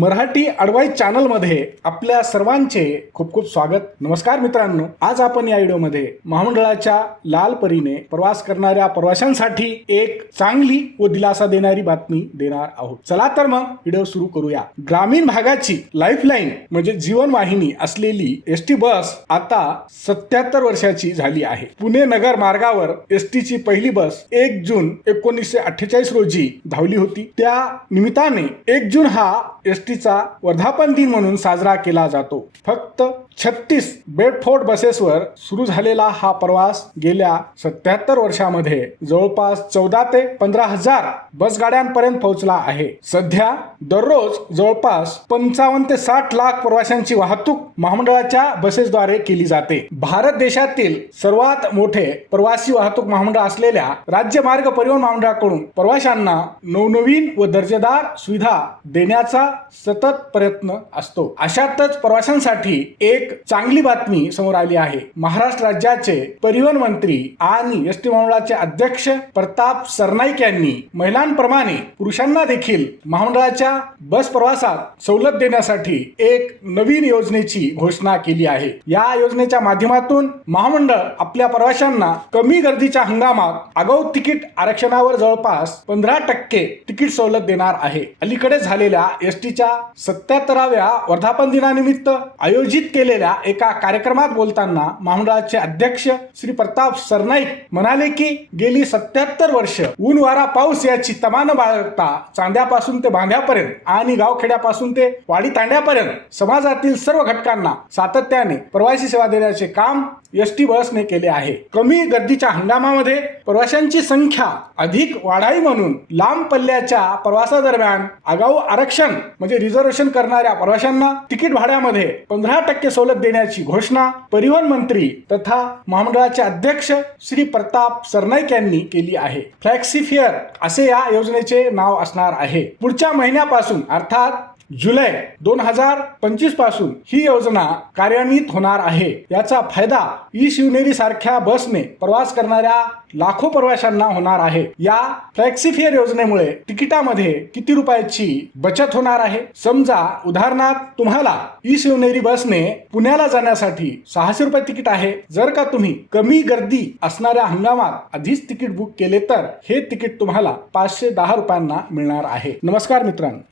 मराठी अडवाई मध्ये आपल्या सर्वांचे खूप खूप स्वागत नमस्कार मित्रांनो आज आपण या मध्ये महामंडळाच्या लाल परीने प्रवास करणाऱ्या प्रवाशांसाठी एक चांगली व दिलासा देणारी बातमी देणार आहोत चला तर मग व्हिडिओ सुरू करूया ग्रामीण भागाची लाईफलाईन म्हणजे जीवनवाहिनी असलेली एसटी बस आता सत्याहत्तर वर्षाची झाली आहे पुणे नगर मार्गावर एस ची पहिली बस एक जून एकोणीसशे अठ्ठेचाळीस रोजी धावली होती त्या निमित्ताने एक जून हा एस एसटीचा वर्धापन दिन म्हणून साजरा केला जातो फक्त छत्तीस बेडफोर्ड बसेसवर सुरू झालेला हा प्रवास गेल्या सत्याहत्तर वर्षामध्ये जवळपास चौदा ते पंधरा हजार बस गाड्यांपर्यंत पोहोचला आहे सध्या दररोज जवळपास पंचावन्न ते साठ लाख प्रवाशांची वाहतूक महामंडळाच्या बसेसद्वारे केली जाते भारत देशातील सर्वात मोठे प्रवासी वाहतूक महामंडळ असलेल्या राज्य मार्ग परिवहन महामंडळाकडून प्रवाशांना नवनवीन व दर्जेदार सुविधा देण्याचा सतत प्रयत्न असतो अशातच प्रवाशांसाठी एक चांगली बातमी समोर आली आहे महाराष्ट्र राज्याचे परिवहन मंत्री आणि एस टी महामंडळाचे अध्यक्ष प्रताप सरनाईक यांनी महिलांप्रमाणे पुरुषांना देखील महामंडळाच्या बस प्रवासात सवलत देण्यासाठी एक नवीन योजनेची घोषणा केली आहे या योजनेच्या माध्यमातून महामंडळ आपल्या प्रवाशांना कमी गर्दीच्या हंगामात आगाऊ तिकीट आरक्षणावर जवळपास पंधरा टक्के तिकीट सवलत देणार आहे अलीकडे झालेल्या एस टी समितीच्या सत्याहत्तराव्या वर्धापन दिनानिमित्त आयोजित केलेल्या एका कार्यक्रमात बोलताना महामंडळाचे अध्यक्ष श्री प्रताप सरनाईक म्हणाले की गेली सत्याहत्तर वर्ष ऊन वारा पाऊस याची तमान बाळगता चांद्यापासून ते बांध्यापर्यंत आणि गावखेड्यापासून ते वाडी तांड्यापर्यंत समाजातील सर्व घटकांना सातत्याने प्रवासी सेवा देण्याचे काम एस टी बसने केले आहे कमी गर्दीच्या हंगामामध्ये प्रवाशांची संख्या अधिक वाढावी म्हणून लांब पल्ल्याच्या प्रवासादरम्यान आगाऊ आरक्षण म्हणजे रिझर्वेशन करणाऱ्या प्रवाशांना तिकीट भाड्यामध्ये पंधरा टक्के सवलत देण्याची घोषणा परिवहन मंत्री तथा महामंडळाचे अध्यक्ष श्री प्रताप सरनाईक यांनी केली आहे फ्लॅक्सी फेअर असे या योजनेचे नाव असणार आहे पुढच्या महिन्यापासून अर्थात जुलै दोन हजार पंचवीस पासून ही योजना कार्यान्वित होणार आहे याचा फायदा ई शिवनेरी सारख्या बसने प्रवास करणाऱ्या लाखो प्रवाशांना होणार आहे या फेअर योजनेमुळे तिकिटामध्ये किती रुपयाची बचत होणार आहे समजा उदाहरणार्थ तुम्हाला ई शिवनेरी बसने पुण्याला जाण्यासाठी सहाशे रुपये तिकीट आहे जर का तुम्ही कमी गर्दी असणाऱ्या हंगामात आधीच तिकीट बुक केले तर हे तिकीट तुम्हाला पाचशे दहा रुपयांना मिळणार आहे नमस्कार मित्रांनो